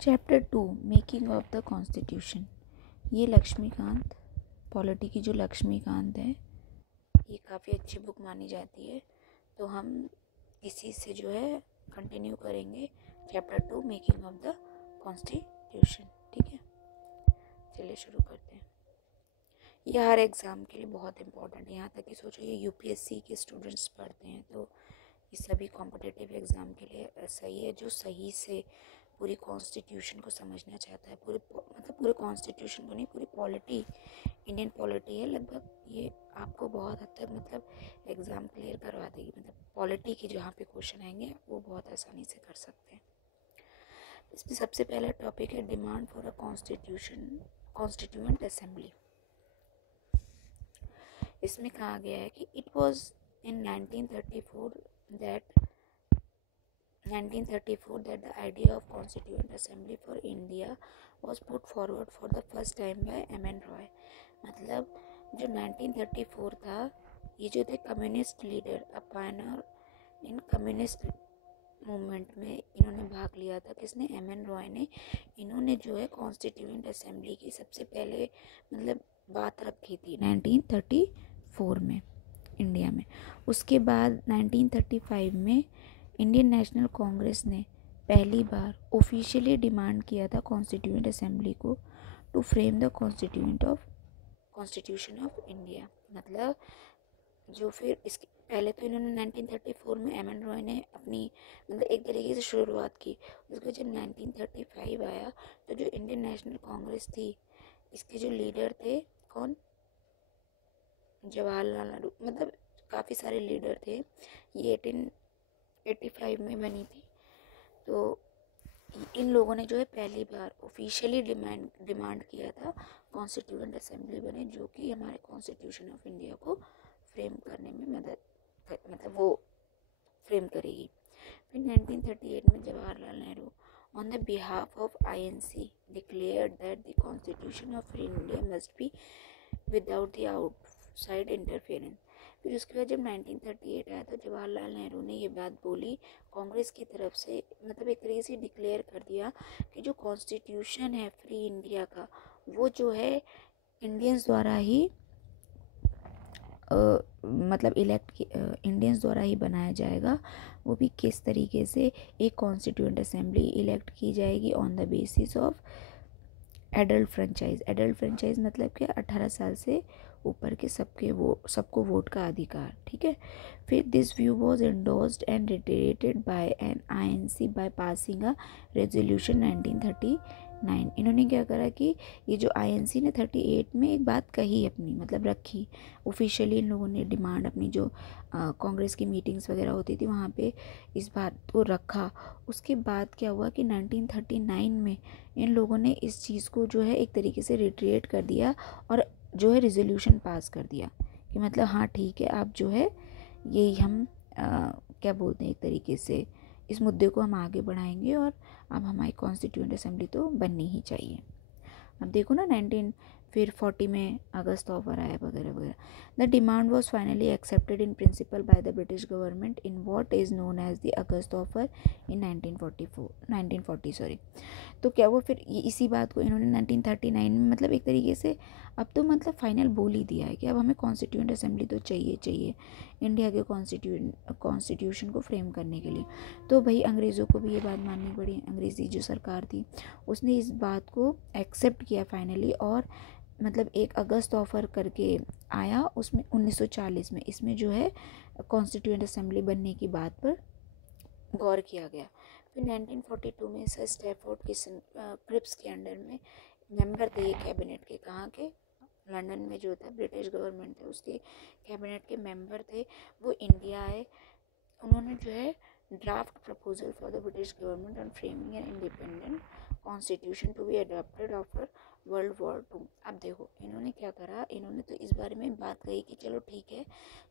Chapter 2 making of the constitution. ये Laxmikant polity की जो लक्ष्मीकांत है ये काफ़ी अच्छी बुक मानी जाती है, तो हम इसी से जो है कंटिन्यू करेंगे chapter 2 making of the constitution. ठीक है, चलिए शुरू करते हैं। ये हर एग्ज़ाम के लिए बहुत इंपॉर्टेंट है। यहाँ तक कि सोचो ये यूपीएससी के स्टूडेंट्स पढ़ते हैं, तो ये सभी कॉम्पिटिटिव एग्ज़ाम के लिए सही है। जो सही से पूरी कॉन्स्टिट्यूशन को समझना चाहता है, पूरे कॉन्स्टिट्यूशन को नहीं, पूरी पॉलिटी, इंडियन पॉलिटी है लगभग, ये आपको बहुत हद तक एग्ज़ाम क्लियर करवा देगी। पॉलिटी के जहाँ पे क्वेश्चन आएंगे वो बहुत आसानी से कर सकते हैं। इसमें सबसे पहला टॉपिक है demand for a constituent assembly. इसमें कहा गया है कि it was in 1934 that the idea of Constituent Assembly for India was put forward for the first time by M.N. Roy। मतलब जो 1934 था, ये जो थे कम्युनिस्ट लीडर, अ पायनियर इन कम्युनिस्ट मूवमेंट में इन्होंने भाग लिया था। किसने? M.N. रॉय ने। इन्होंने जो है कॉन्स्टिट्यूएंट असेंबली की सबसे पहले बात रखी थी 1934 में इंडिया में। उसके बाद 1935 में इंडियन नेशनल कांग्रेस ने पहली बार ऑफिशियली डिमांड किया था कॉन्स्टिट्यूएंट असेंबली को to frame the constitution of India. मतलब जो फिर इसके पहले तो इन्होंने 1934 में M.N. रॉय ने अपनी एक तरीके से शुरुआत की। उसके जब 1935 आया तो जो इंडियन नेशनल कांग्रेस थी, इसके जो लीडर थे कौन? जवाहरलाल नेहरू। काफ़ी सारे लीडर थे। ये 1885 में बनी थी। तो इन लोगों ने जो है पहली बार ऑफिशियली डिमांड किया था कॉन्स्टिट्यूएंट असेंबली बने, जो कि हमारे कॉन्स्टिट्यूशन ऑफ इंडिया को फ्रेम करने में वो फ्रेम करेगी। फिर 1938 में Jawaharlal Nehru on the behalf of INC declared that the constitution of India must be without the outside interference. फिर उसके बाद जब 1938 आया तो जवाहरलाल नेहरू ने ये बात बोली कांग्रेस की तरफ से, एक तरीके से डिक्लेयर कर दिया कि जो कॉन्स्टिट्यूशन है फ्री इंडिया का, वो जो है इंडियंस द्वारा ही इंडियंस द्वारा ही बनाया जाएगा। वो भी किस तरीके से? एक कॉन्स्टिट्यूएंट असेंबली इलेक्ट की जाएगी on the basis of adult franchise मतलब क्या? 18 साल से ऊपर के सबको वोट का अधिकार। ठीक है। फिर this view was endorsed and reiterated by an INC by passing a resolution 1939। इन्होंने क्या करा कि ये जो INC ने 38 में एक बात कही अपनी, रखी ऑफिशियली। इन लोगों ने डिमांड अपनी जो कांग्रेस की मीटिंग्स वगैरह होती थी वहाँ पे इस बात को रखा। उसके बाद क्या हुआ कि 1939 में इन लोगों ने इस चीज़ को जो है एक तरीके से रिट्रेट कर दिया और जो है रिजोल्यूशन पास कर दिया कि हाँ ठीक है, आप जो है यही हम क्या बोलते हैं, एक तरीके से इस मुद्दे को हम आगे बढ़ाएंगे और अब हमारी कॉन्स्टिट्यूएंट असेंबली तो बननी ही चाहिए। अब देखो ना 1940 में अगस्त ऑफर आया वगैरह वगैरह। The demand was finally accepted in principle by the British government in what is known as the August offer in 1940। तो क्या वो फिर इसी बात को इन्होंने 1939 में एक तरीके से अब तो फाइनल बोल ही दिया है कि अब हमें कॉन्स्टिट्यूएंट असेंबली तो चाहिए इंडिया के कॉन्स्टिट्यूशन को फ्रेम करने के लिए। तो भाई अंग्रेज़ों को भी ये बात माननी पड़ी। अंग्रेज़ी जो सरकार थी उसने इस बात को एक्सेप्ट किया फाइनली, और एक अगस्त ऑफर करके आया उसमें 1940 में। इसमें जो है कॉन्स्टिट्यूएंट असेंबली बनने की बात पर गौर किया गया। फिर 1942 में सर स्टैफोर्ड क्रिप्स के अंडर में मेंबर थे कैबिनेट के। कहाँ के? लंदन में जो था ब्रिटिश गवर्नमेंट थे उसके कैबिनेट के मेंबर थे, वो इंडिया आए। उन्होंने जो है draft proposal for the British government on framing an independent constitution to be adopted after world war 2। अब देखो इन्होंने क्या करा, इन्होंने तो इस बारे में बात कही कि चलो ठीक है,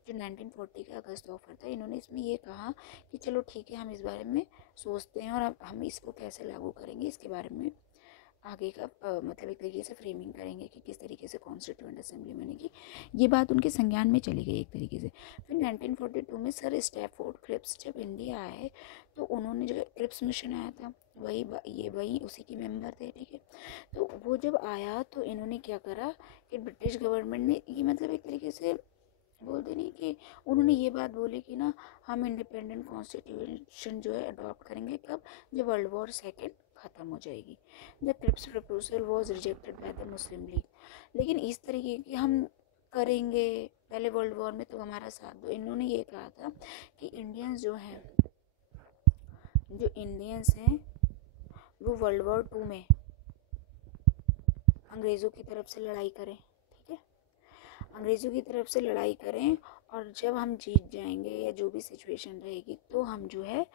जो 1940 का अगस्त ऑफर था, इन्होंने इसमें ये कहा कि चलो ठीक है, हम इस बारे में सोचते हैं और अब हम इसको कैसे लागू करेंगे इसके बारे में आगे का मतलब एक तरीके से फ्रेमिंग करेंगे कि किस तरीके से कॉन्स्टिट्यूएंट असेंबली बनेगी। ये बात उनके संज्ञान में चली गई एक तरीके से। फिर 1942 में सर स्टैफोर्ड क्रिप्स जब इंडिया आए तो उन्होंने जो क्रिप्स मिशन आया था वही उसी के मेंबर थे, ठीक है। तो वो जब आया तो इन्होंने क्या करा कि ब्रिटिश गवर्नमेंट ने ये मतलब एक तरीके से बोलते नहीं कि उन्होंने ये बात बोली कि ना हम इंडिपेंडेंट कॉन्स्टिट्यूशन जो है अडॉप्ट करेंगे कब, जब वर्ल्ड वॉर सेकेंड ख़त्म हो जाएगी। The Cripps proposal was rejected by the Muslim League. लेकिन इस तरीके की हम करेंगे पहले वर्ल्ड वॉर में तो हमारा साथ दो। इन्होंने ये कहा था कि इंडियंस हैं वो वर्ल्ड वॉर 2 में अंग्रेज़ों की तरफ से लड़ाई करें, ठीक है, अंग्रेज़ों की तरफ से लड़ाई करें, और जब हम जीत जाएंगे या जो भी सिचुएशन रहेगी तो हम जो है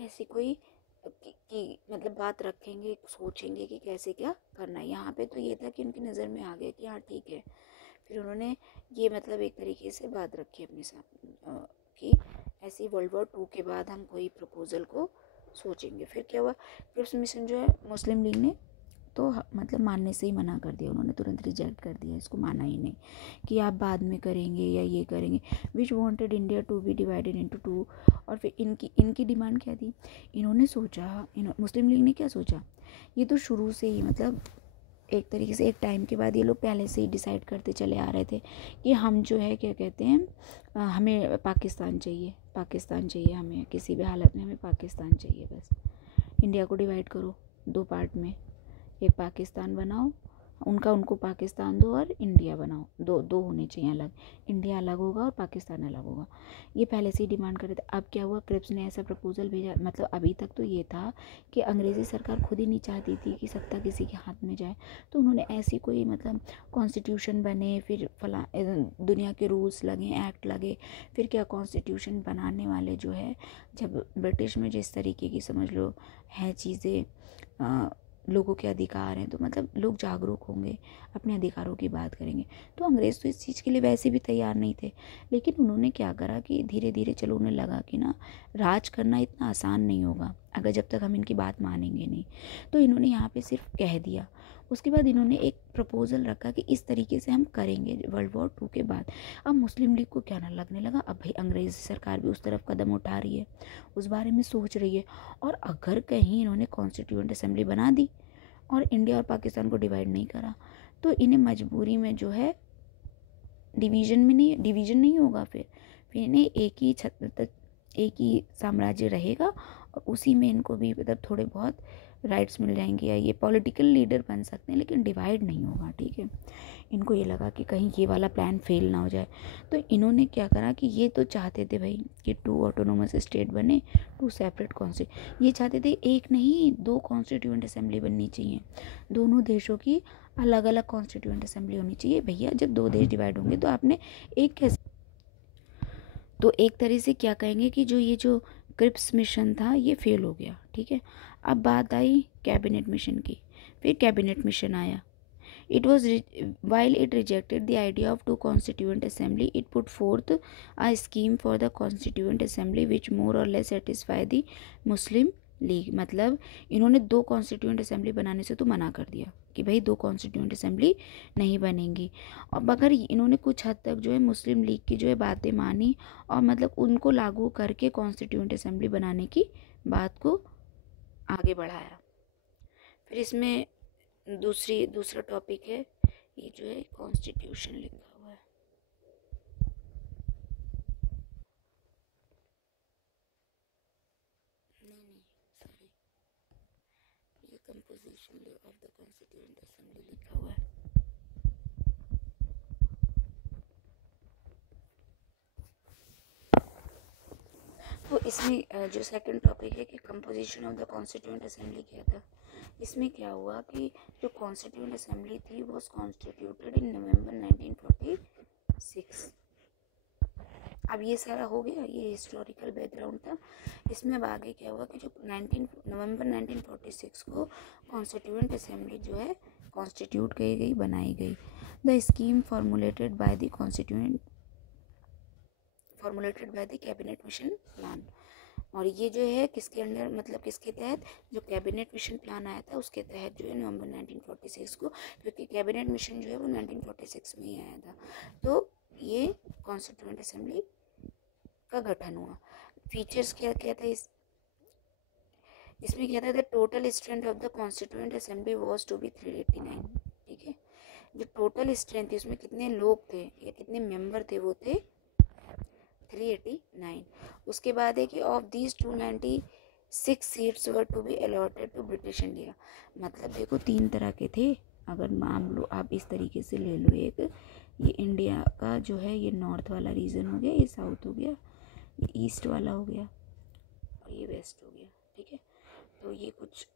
ऐसी कोई कि मतलब बात रखेंगे, सोचेंगे कि कैसे क्या करना है। यहाँ पे तो ये था कि उनकी नज़र में आ गया कि हाँ ठीक है। फिर उन्होंने ये मतलब एक तरीके से बात रखी अपने साथ कि ऐसी वर्ल्ड वॉर 2 के बाद हम कोई प्रपोजल को सोचेंगे। फिर क्या हुआ, क्रिप्स मिशन जो है मुस्लिम लीग ने तो मतलब मानने से ही मना कर दिया, उन्होंने तुरंत रिजेक्ट कर दिया, इसको माना ही नहीं कि आप बाद में करेंगे या ये करेंगे। Which wanted India to be divided into 2। और फिर इनकी डिमांड क्या थी, इन्होंने सोचा, मुस्लिम लीग ने क्या सोचा, ये तो शुरू से ही मतलब एक तरीके से एक टाइम के बाद ये लोग पहले से ही डिसाइड करते चले आ रहे थे कि हम जो है क्या कहते हैं हमें पाकिस्तान चाहिए, हमें किसी भी हालत में हमें पाकिस्तान चाहिए। बस इंडिया को डिवाइड करो 2 पार्ट में, एक पाकिस्तान बनाओ, उनको पाकिस्तान दो और इंडिया बनाओ, दो होने चाहिए अलग, इंडिया अलग होगा और पाकिस्तान अलग होगा। ये पहले से ही डिमांड कर रहे थे। अब क्या हुआ, क्रिप्स ने ऐसा प्रपोजल भेजा, मतलब अभी तक तो ये था कि अंग्रेज़ी सरकार खुद ही नहीं चाहती थी कि सत्ता किसी के हाथ में जाए, तो उन्होंने ऐसी कोई मतलब कॉन्स्टिट्यूशन बने, फिर दुनिया के रूल्स लगे, एक्ट लगे। फिर क्या कॉन्स्टिट्यूशन बनाने वाले जो है, जब ब्रिटिश में जिस तरीके की समझ लो है चीज़ें, लोगों के अधिकार हैं, तो मतलब लोग जागरूक होंगे, अपने अधिकारों की बात करेंगे। तो अंग्रेज़ तो इस चीज़ के लिए वैसे भी तैयार नहीं थे, लेकिन उन्होंने क्या करा कि धीरे धीरे चलो उन्हें लगा कि ना राज करना इतना आसान नहीं होगा अगर जब तक हम इनकी बात मानेंगे नहीं। तो इन्होंने यहाँ पे सिर्फ कह दिया। उसके बाद इन्होंने एक प्रपोज़ल रखा कि इस तरीके से हम करेंगे वर्ल्ड वॉर 2 के बाद। अब मुस्लिम लीग को क्या ना लगने लगा, अब भाई अंग्रेज़ सरकार भी उस तरफ कदम उठा रही है, उस बारे में सोच रही है, और अगर कहीं इन्होंने कॉन्स्टिट्यूएंट असेंबली बना दी और इंडिया और पाकिस्तान को डिवाइड नहीं करा, तो इन्हें मजबूरी में जो है डिवीज़न नहीं होगा। फिर इन्हें एक ही साम्राज्य रहेगा और उसी में इनको भी मतलब थोड़े बहुत राइट्स मिल जाएंगे, या ये पॉलिटिकल लीडर बन सकते हैं, लेकिन डिवाइड नहीं होगा, ठीक है। इनको ये लगा कि कहीं ये वाला प्लान फेल ना हो जाए, तो इन्होंने क्या करा कि ये तो चाहते थे भाई कि 2 ऑटोनोमस स्टेट बने, 2 सेपरेट ये चाहते थे, एक नहीं 2 कॉन्स्टिट्यूएंट असेंबली बननी चाहिए, दोनों देशों की अलग अलग कॉन्स्टिट्यूएंट असेंबली होनी चाहिए। भैया जब 2 देश डिवाइड होंगे तो आपने एक कैसे, तो एक तरह से क्या कहेंगे कि जो क्रिप्स मिशन था ये फेल हो गया, ठीक है। अब बात आई कैबिनेट मिशन की। फिर कैबिनेट मिशन आया। While it rejected the idea of 2 constituent assembly, it put forth a scheme for the constituent assembly which more or less satisfy the Muslim league. मतलब इन्होंने 2 कॉन्स्टिट्यूएंट असेंबली बनाने से तो मना कर दिया कि भाई 2 कॉन्स्टिट्यूएंट असेंबली नहीं बनेंगी, और मगर इन्होंने कुछ हद तक जो है मुस्लिम लीग की जो है बातें मानी और मतलब उनको लागू करके कॉन्स्टिट्यूएंट असेंबली बनाने की बात को आगे बढ़ाया। फिर इसमें दूसरा टॉपिक है, ये जो है कॉन्स्टिट्यूशन लिखा हुआ है। नहीं सॉरी, ये composition of the constituent assembly लिखा हुआ है। तो इसमें जो सेकंड टॉपिक है कि composition of the constituent assembly क्या था, इसमें क्या हुआ कि जो कॉन्स्टिट्यूएंट असेंबली थी वो कॉन्स्टिट्यूटेड इन नवंबर 1946। अब ये सारा हो गया, ये हिस्टोरिकल बैकग्राउंड था। इसमें अब आगे क्या हुआ कि जो नवंबर 1946 को कॉन्स्टिट्यूएंट असेंबली जो है कॉन्स्टिट्यूट की गई, बनाई गई। The scheme formulated by the cabinet mission plan. और ये जो है किसके अंडर, मतलब किसके तहत, जो कैबिनेट मिशन प्लान आया था उसके तहत जो है नवंबर 1946 को, क्योंकि कैबिनेट मिशन जो है वो 1946 में ही आया था। तो ये कॉन्स्टिट्यूएंट असेंबली का गठन हुआ। फीचर्स क्या क्या थे इसमें क्या था, the total strength of the constituent assembly was to be 389। ठीक है, जो टोटल स्ट्रेंथ थी उसमें कितने लोग थे या कितने मेंबर थे, वो थे 389। उसके बाद है कि of these 296 seats were to be allotted to British India. मतलब देखो 3 तरह के थे, अगर मान लो आप इस तरीके से ले लो, एक ये इंडिया का जो है ये नॉर्थ वाला रीजन हो गया, ये साउथ हो गया, ये ईस्ट वाला हो गया और ये वेस्ट हो गया। ठीक है, तो ये कुछ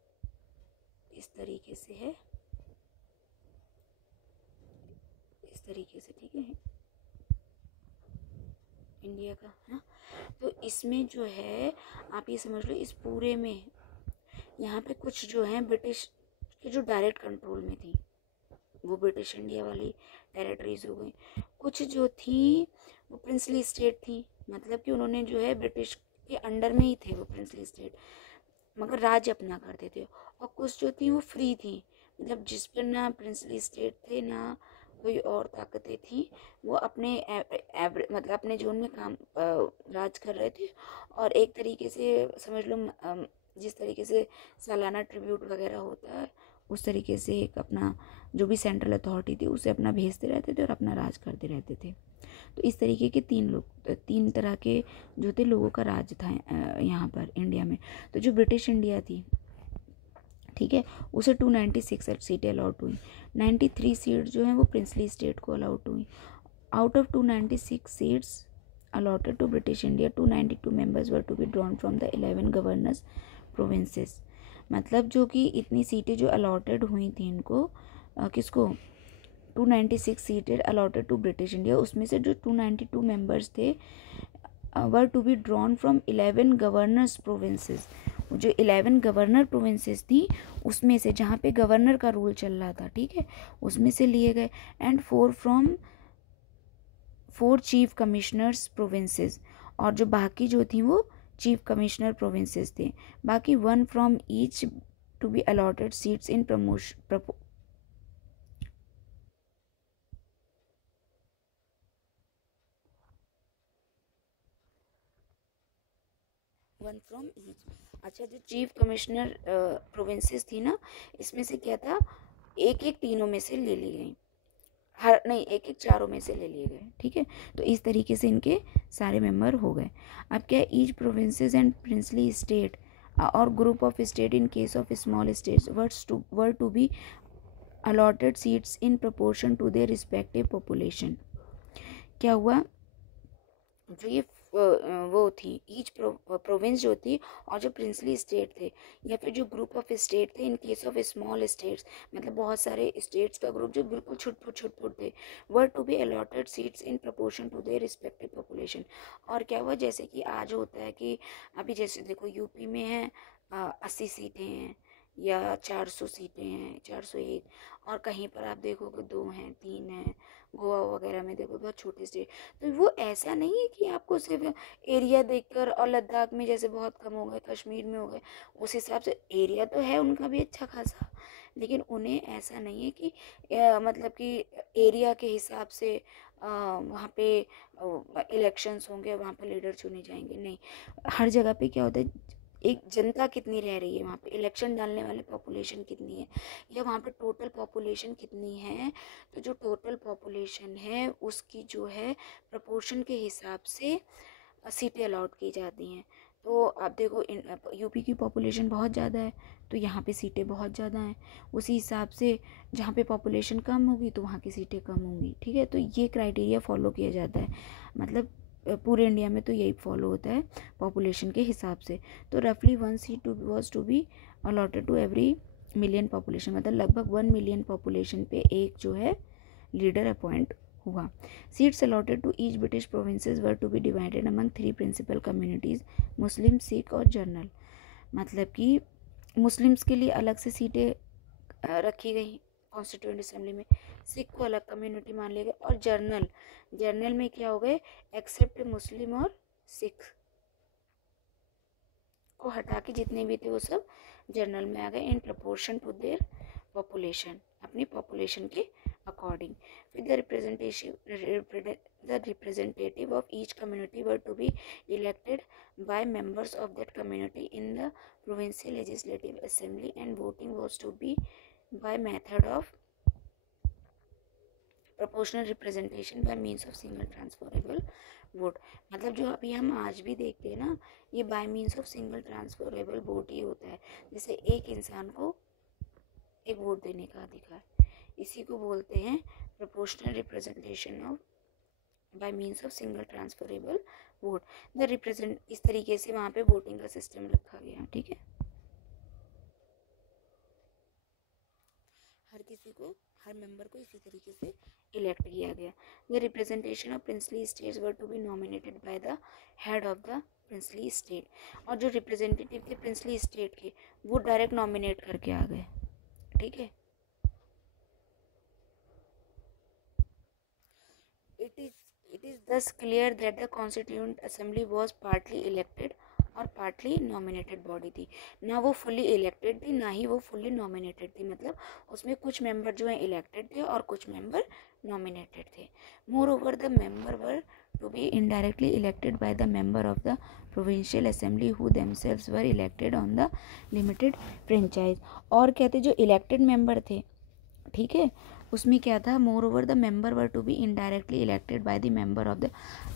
इस तरीके से है, इस तरीके से। ठीक है, इंडिया का है ना। तो इसमें जो है आप ये समझ लो, इस पूरे में यहाँ पे कुछ जो है ब्रिटिश के जो डायरेक्ट कंट्रोल में थी, वो ब्रिटिश इंडिया वाली टेरिटरीज हो गई। कुछ जो थी वो प्रिंसली स्टेट थी, मतलब कि उन्होंने जो है ब्रिटिश के अंडर में ही थे वो प्रिंसली स्टेट, मगर राज्य अपना करते थे। और कुछ जो थी वो फ्री थी, मतलब जिस पर ना प्रिंसली स्टेट थे ना कोई और ताकतें थी, वो अपने मतलब अपने जोन में काम राज कर रहे थे। और एक तरीके से समझ लो जिस तरीके से सालाना ट्रिब्यूट वगैरह होता है, उस तरीके से एक अपना जो भी सेंट्रल अथॉरिटी थी उसे अपना भेजते रहते थे और अपना राज करते रहते थे। तो इस तरीके के 3 तरह के जो थे लोगों का राज था यहाँ पर इंडिया में। तो जो ब्रिटिश इंडिया थी, ठीक है, उसे 296 सीटें अलॉट हुई। 93 सीट जो हैं वो प्रिंसली स्टेट को अलॉट हुई। Out of 296 seats allotted to British India, 292 members were to be drawn from the 11 governors provinces। मतलब जो कि इतनी सीटें जो अलॉटेड हुई थी इनको किसको, 296 सीटें अलॉटेड टू ब्रिटिश इंडिया, उसमें से जो 292 मेंबर्स थे were to be drawn from 11 governors provinces. जो 11 गवर्नर प्रोविंसेस थी उसमें से, जहाँ पे गवर्नर का रूल चल रहा था, ठीक है, उसमें से लिए गए। एंड 4 चीफ कमिश्नर्स प्रोविंसेस, और जो बाकी जो थी वो चीफ कमिश्नर प्रोविंसेस थे। बाकी 1 from each to be allotted seats in one from each. अच्छा, जो चीफ कमिश्नर प्रोविंसेस थी ना, इसमें से क्या था, एक एक तीनों में से ले ली गई, हर नहीं एक एक चारों में से ले लिए गए। ठीक है, तो इस तरीके से इनके सारे मेंबर हो गए। अब क्या है, each provinces and princely state और group of state in case of small states were to be allotted seats in proportion to their respective population. क्या हुआ, जो ये वो थी ईच प्रोविंस जो थी और जो प्रिंसली स्टेट थे या फिर जो ग्रुप ऑफ स्टेट थे, इन केस ऑफ स्मॉल स्टेट्स, मतलब बहुत सारे स्टेट्स का ग्रुप जो बिल्कुल छुटपुट थे, were to be allotted seats in proportion to their respective population. और क्या हुआ, जैसे कि आज होता है कि अभी जैसे देखो यूपी में है 80 सीटें हैं या 400 सीटें हैं, 401, और कहीं पर आप देखोगे 2 हैं, 3 हैं, गोवा वगैरह में देखो बहुत छोटे स्टेट। तो वो ऐसा नहीं है कि आपको सिर्फ एरिया देखकर, और लद्दाख में जैसे बहुत कम हो गए, कश्मीर में हो गए, उस हिसाब से एरिया तो है उनका भी अच्छा खासा, लेकिन उन्हें ऐसा नहीं है कि मतलब कि एरिया के हिसाब से वहाँ पे इलेक्शंस होंगे, वहाँ पे लीडर चुने जाएंगे, नहीं। हर जगह पे क्या होता है, एक जनता कितनी रह रही है वहाँ पे, इलेक्शन डालने वाले पॉपुलेशन कितनी है, या वहाँ पे टोटल पॉपुलेशन कितनी है। तो जो टोटल पॉपुलेशन है उसकी जो है प्रपोर्शन के हिसाब से सीटें अलॉट की जाती हैं। तो आप देखो यूपी की पॉपुलेशन बहुत ज़्यादा है, तो यहाँ पे सीटें बहुत ज़्यादा हैं। उसी हिसाब से जहाँ पे पॉपुलेशन कम होगी तो वहाँ की सीटें कम होंगी। ठीक है, तो ये क्राइटेरिया फॉलो किया जाता है, मतलब पूरे इंडिया में तो यही फॉलो होता है पॉपुलेशन के हिसाब से। तो रफली 1 seat was to be allotted to every million population, मतलब लगभग 1 मिलियन पॉपुलेशन पे एक जो है लीडर अपॉइंट हुआ। Seats allotted to each British provinces were to be divided among 3 principal communities, Muslim, Sikh और जर्नल। मतलब कि मुस्लिम्स के लिए अलग से सीटें रखी गई कॉन्स्टिट्यूएंट असेंबली में, सिख को अलग कम्युनिटी मान लिया गया, और जर्नल में क्या हो गए, एक्सेप्ट मुस्लिम और सिख। को हटा के जितने भी थे वो सब जनरल में आ गए in proportion to their population, अपनी पॉपुलेशन के अकॉर्डिंग. फिर the representative of each community were to be elected by members of that community in the provincial legislative assembly, and voting was to be by method of proportional representation by means of single transferable vote. मतलब जो अभी हम आज भी देखते हैं ना, ये by means of single transferable vote ही होता है. जैसे एक इंसान को एक वोट देने का अधिकार, इसी को बोलते हैं proportional representation of bye means of single transferable vote. The represent, इस तरीके से वहाँ पे वोटिंग का सिस्टम रखा गया. ठीक है, हर किसी को, हर मेंबर को इसी तरीके से इलेक्ट किया गया. The representation of princely states were to be nominated by the head of the princely state. और जो रिप्रेजेंटेटिव थे प्रिंसली स्टेट के, वो डायरेक्ट नॉमिनेट करके आ गए. ठीक है, it is thus clear that the Constituent Assembly was partly elected और पार्टली नॉमिनेटेड बॉडी थी. ना वो फुली इलेक्टेड थी, ना ही वो फुली नॉमिनेटेड थी. मतलब उसमें कुछ मेंबर जो हैं इलेक्टेड थे और कुछ मेंबर नॉमिनेटेड थे. Moreover the member were to be indirectly elected by the member of the provincial assembly who themselves were elected on the limited franchise. और कहते जो इलेक्टेड मेंबर थे, ठीक है, उसमें क्या था, moreover the member were to be indirectly elected by the member of the,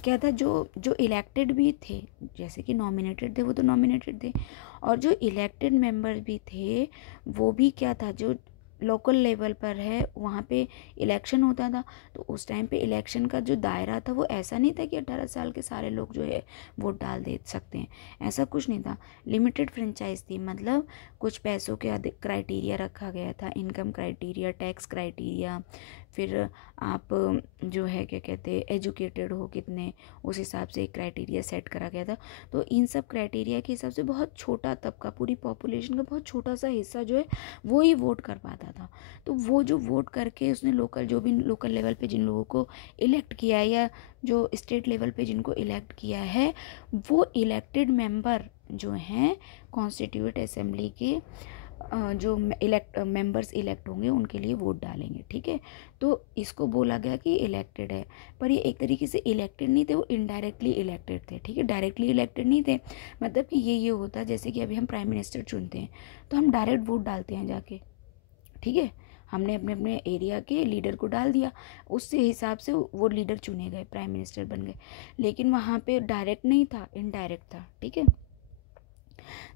क्या था, जो इलेक्टेड भी थे, जैसे कि नॉमिनेटेड थे वो तो नॉमिनेटेड थे, और जो इलेक्टेड मेंबर भी थे वो भी क्या था, जो लोकल लेवल पर है वहाँ पे इलेक्शन होता था. तो उस टाइम पे इलेक्शन का जो दायरा था वो ऐसा नहीं था कि 18 साल के सारे लोग जो है वोट डाल दे सकते हैं, ऐसा कुछ नहीं था. लिमिटेड फ्रेंचाइज थी, मतलब कुछ पैसों के क्राइटेरिया रखा गया था, इनकम क्राइटेरिया, टैक्स क्राइटेरिया, फिर आप जो है क्या कहते हैं एजुकेटेड हो कितने, उस हिसाब से एक क्राइटेरिया सेट करा गया था. तो इन सब क्राइटेरिया के हिसाब से बहुत छोटा तबका, पूरी पॉपुलेशन का बहुत छोटा सा हिस्सा जो है वो ही वोट कर पाता था. तो वो जो वोट करके उसने लोकल, जो भी लोकल लेवल पे जिन लोगों को इलेक्ट किया है या जो स्टेट लेवल पे जिनको इलेक्ट किया है, वो इलेक्टेड मेंबर जो हैं कॉन्स्टिट्यूएंट असेंबली के जो मेंबर्स इलेक्ट होंगे उनके लिए वोट डालेंगे. ठीक है, तो इसको बोला गया कि इलेक्टेड है, पर ये एक तरीके से इलेक्टेड नहीं थे, वो इनडायरेक्टली इलेक्टेड थे. ठीक है, डायरेक्टली इलेक्टेड नहीं थे. मतलब कि ये होता है जैसे कि अभी हम प्राइम मिनिस्टर चुनते हैं तो हम डायरेक्ट वोट डालते हैं जाके. ठीक है, हमने अपने अपने एरिया के लीडर को डाल दिया, उससे हिसाब से वो लीडर चुने गए, प्राइम मिनिस्टर बन गए. लेकिन वहाँ पे डायरेक्ट नहीं था, इनडायरेक्ट था. ठीक है,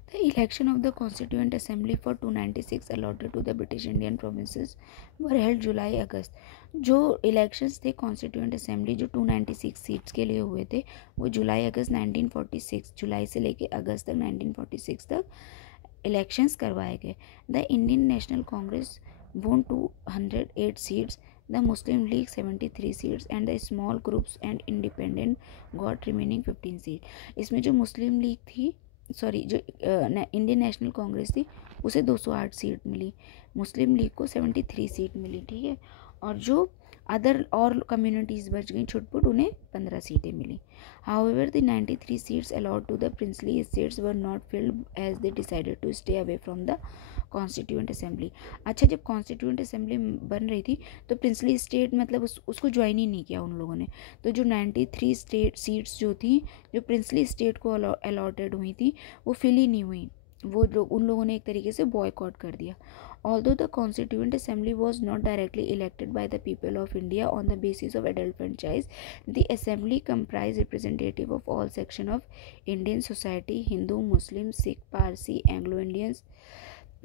The election of the Constituent Assembly for 296 allotted to the British Indian provinces were held July-August. जो इलेक्शंस थे कॉन्स्टिट्यूएंट असेंबली जो 296 सीट्स के लिए हुए थे वो जुलाई-अगस्त 1946, जुलाई से लेके अगस्त तक 1946 तक इलेक्शंस करवाए गए. The Indian national Congress won 208 seats, the Muslim League 73 seats and the small groups and independent got remaining 15 seats. इसमें जो मुस्लिम लीग थी, सॉरी जो इंडियन नेशनल कांग्रेस थी उसे 208 सीट मिली, मुस्लिम लीग को 73 सीट मिली. ठीक है, और जो अदर और कम्युनिटीज़ बच गई छुटपुट, उन्हें 15 सीटें मिली. However the 93 seats allot to the princely states were not filled as they decided to stay away from the constituent assembly. अच्छा, जब कॉन्स्टिट्यूएंट असेंबली बन रही थी तो प्रिंसली स्टेट मतलब उसको ज्वाइन ही नहीं किया उन लोगों ने. तो जो 93 स्टेट सीट्स जो थी, जो प्रिंसली स्टेट को अलॉटेड हुई थी, वो फिल ही नहीं हुई. वो लोग, उन लोगों ने एक तरीके से बॉयकॉट कर दिया. Although the Constituent Assembly was not directly elected by the people of India on the basis of adult franchise, the Assembly comprised representatives of all sections of Indian society, Hindu, Muslim, Sikh, Parsi, Anglo-Indians.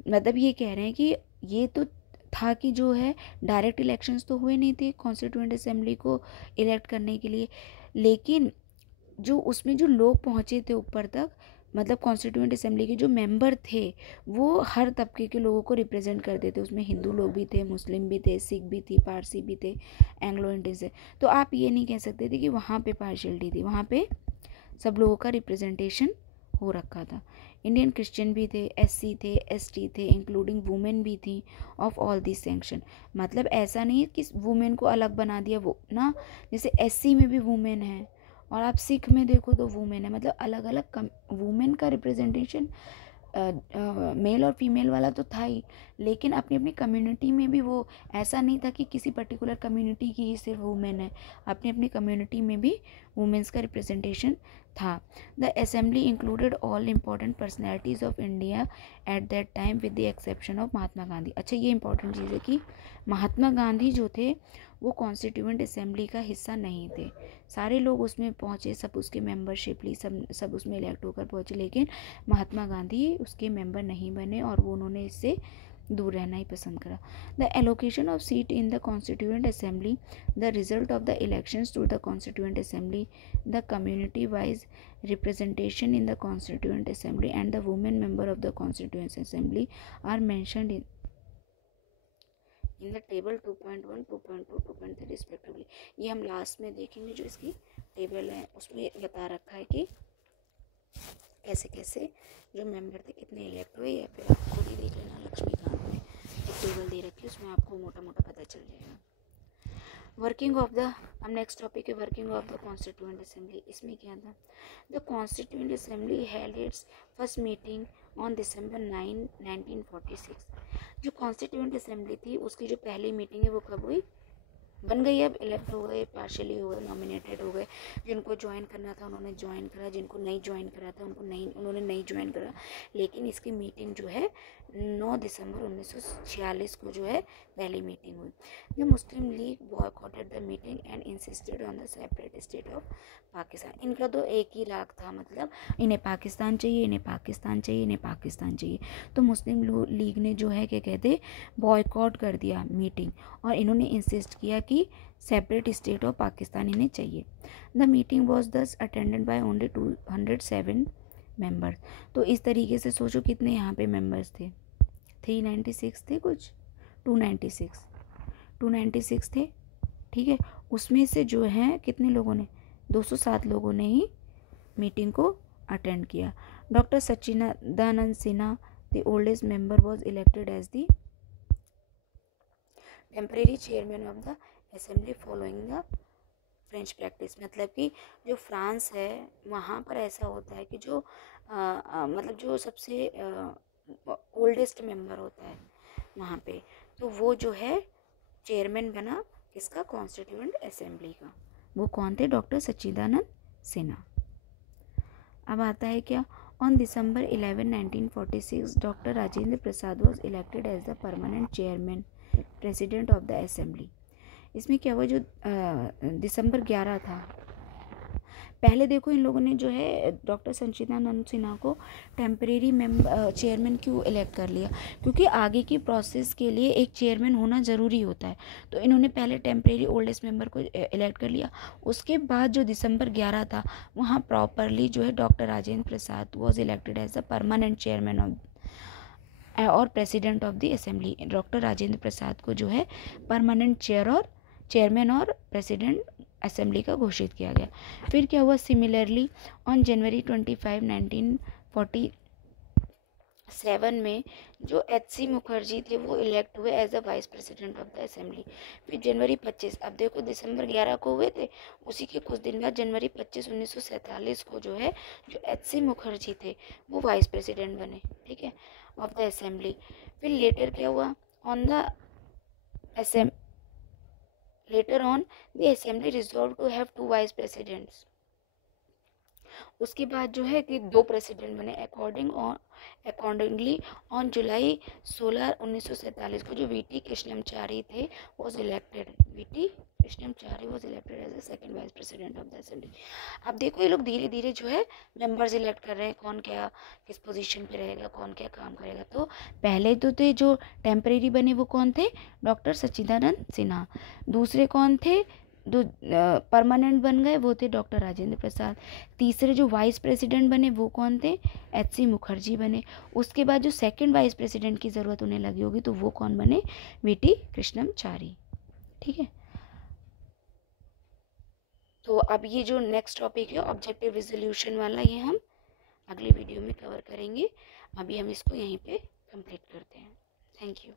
मतलब ये कह रहे हैं कि ये तो था कि जो है डायरेक्ट इलेक्शंस तो हुए नहीं थे कॉन्स्टिट्यूएंट असेंबली को इलेक्ट करने के लिए, लेकिन जो उसमें जो लोग पहुँचे थे ऊपर तक, मतलब कॉन्स्टिट्यूएंट असेंबली के जो मेंबर थे वो हर तबके के लोगों को रिप्रेजेंट करते थे. उसमें हिंदू लोग भी थे, मुस्लिम भी थे, सिख भी थी, पारसी भी थे, एंग्लो इंडियन से. तो आप ये नहीं कह सकते थे कि वहाँ पे पार्शियलिटी थी, वहाँ पे सब लोगों का रिप्रेजेंटेशन हो रखा था. इंडियन क्रिश्चियन भी थे, एससी थे, एसटी थे, इंक्लूडिंग वुमेन भी थी ऑफ ऑल दिस सेक्शन. मतलब ऐसा नहीं है कि वुमेन को अलग बना दिया वो ना, जैसे एससी में भी वुमेन है और आप सिख में देखो तो वुमेन है, मतलब अलग अलग वुमेन का रिप्रेजेंटेशन मेल और फीमेल वाला तो था ही, लेकिन अपनी अपनी कम्युनिटी में भी वो ऐसा नहीं था कि किसी पर्टिकुलर कम्युनिटी की ही सिर्फ वुमेन है, अपनी अपनी कम्युनिटी में भी वुमेन्स का रिप्रेजेंटेशन था। The assembly included all important personalities of India at that time with the exception of Mahatma Gandhi. अच्छा, ये इंपॉर्टेंट चीज़ है कि महात्मा गांधी जो थे वो कॉन्स्टिट्यूएंट असेंबली का हिस्सा नहीं थे। सारे लोग उसमें पहुँचे, सब उसके मेंबरशिप ली, सब उसमें इलेक्ट होकर पहुँचे, लेकिन महात्मा गांधी उसके मेंबर नहीं बने और वो उन्होंने इससे दूर रहना ही पसंद करा। The allocation of seat in the constituent assembly, the result of the elections to the constituent assembly, the community wise representation in the constituent assembly and the women member of the constituent assembly are mentioned in the table 2.1, 2.2, 2.3 respectively। ये हम last में देखेंगे, जो इसकी table है उसमें बता रखा है कि कैसे कैसे जो मेंबर थे कितने इलेक्ट हुए, या फिर आप खुद ही देख लेना, लक्ष्मीकांत में एक टेबल दे रखी है, उसमें आपको मोटा मोटा पता चल जाएगा। वर्किंग ऑफ द, अब नेक्स्ट टॉपिक है working of the constituent assembly. इसमें क्या था, the constituent assembly held it's first meeting on December 9, 1946। जो कॉन्स्टिट्यूएंट असेंबली थी उसकी जो पहली मीटिंग है वो कब हुई, बन गई, अब इलेक्ट हो गए, पार्शली हो गए, नॉमिनेटेड हो गए, जिनको ज्वाइन करना था उन्होंने ज्वाइन करा, जिनको नहीं ज्वाइन करा था उन्होंने नहीं ज्वाइन करा। लेकिन इसकी मीटिंग जो है 9 दिसंबर 1946 को जो है पहली मीटिंग हुई। The Muslim league boycotted the meeting and insisted on the separate state of Pakistan. इनका तो एक ही राग था, मतलब इन्हें पाकिस्तान चाहिए, इन्हें पाकिस्तान चाहिए, इन्हें पाकिस्तान चाहिए। तो मुस्लिम लीग ने जो है क्या कहते बॉयकॉट कर दिया मीटिंग, और इन्होंने इंसिस्ट किया कि सेपरेट स्टेट ऑफ पाकिस्तान इन्हें चाहिए। द मीटिंग वॉज दस अटेंडेड बाय ओनली 207 मेंबर्स। तो इस तरीके से सोचो कितने यहाँ पे मेंबर्स थे, 396 थे, कुछ 296 थे, ठीक है। उसमें से जो है कितने लोगों ने, 207 लोगों ने ही मीटिंग को अटेंड किया। Doctor Sachchidanand Sinha the oldest member was elected as the temporary chairman of the assembly following the French practice. मतलब कि जो फ्रांस है वहाँ पर ऐसा होता है कि जो मतलब जो सबसे ओल्डेस्ट मेंबर होता है वहाँ पे, तो वो जो है चेयरमैन बना किसका, कॉन्स्टिट्यूएंट असेंबली का। वो कौन थे, डॉक्टर सच्चिदानंद सिन्हा। अब आता है क्या, on December 11, 1946 doctor Rajendra Prasad was elected as the permanent chairman president of the assembly. इसमें क्या हुआ, जो दिसंबर 11 था, पहले देखो इन लोगों ने जो है डॉक्टर सच्चिदानंद सिन्हा को टेम्परेरी चेयरमैन क्यों इलेक्ट कर लिया, क्योंकि आगे की प्रोसेस के लिए एक चेयरमैन होना ज़रूरी होता है। तो इन्होंने पहले टेम्परेरी ओल्डेस्ट मेंबर को इलेक्ट कर लिया। उसके बाद जो दिसंबर 11 था वहाँ प्रॉपरली जो है doctor Rajendra Prasad was elected as the permanent chairman of और president of the assembly. Doctor Rajendra Prasad को जो है परमानेंट चेयरमैन और प्रेसिडेंट असेंबली का घोषित किया गया। फिर क्या हुआ, सिमिलरली ऑन January 25, 1947 में जो HC मुखर्जी थे वो इलेक्ट हुए as a vice president of the assembly. फिर जनवरी 25, अब देखो दिसंबर 11 को हुए थे, उसी के कुछ दिन बाद जनवरी 25, 1947 को जो है जो HC मुखर्जी थे वो वाइस प्रेसिडेंट बने, ठीक है, ऑफ द असेंबली। फिर लेटर क्या हुआ, on the Later on, the assembly resolved to have 2 vice presidents। उसके बाद जो है कि 2 प्रेसिडेंट बने। अकॉर्डिंगली ऑन जुलाई 16, 1947 को जो VT कृष्णमचारी थे was elected as the second vice president of the assembly. अब देखो ये लोग धीरे धीरे जो है मेंबर्स इलेक्ट कर रहे हैं, कौन क्या किस पोजीशन पे रहेगा, कौन क्या काम करेगा। तो पहले तो थे जो टेम्परेरी बने वो कौन थे, डॉक्टर सच्चिदानंद सिन्हा। दूसरे कौन थे, जो परमानेंट बन गए वो थे डॉक्टर राजेंद्र प्रसाद। तीसरे जो वाइस प्रेसिडेंट बने वो कौन थे, HC मुखर्जी बने। उसके बाद जो सेकंड वाइस प्रेसिडेंट की ज़रूरत उन्हें लगी होगी तो वो कौन बने, VT कृष्णमचारी, ठीक है। तो अब ये जो नेक्स्ट टॉपिक है ऑब्जेक्टिव रिजोल्यूशन वाला, ये हम अगले वीडियो में कवर करेंगे। अभी हम इसको यहीं पे कंप्लीट करते हैं। Thank you.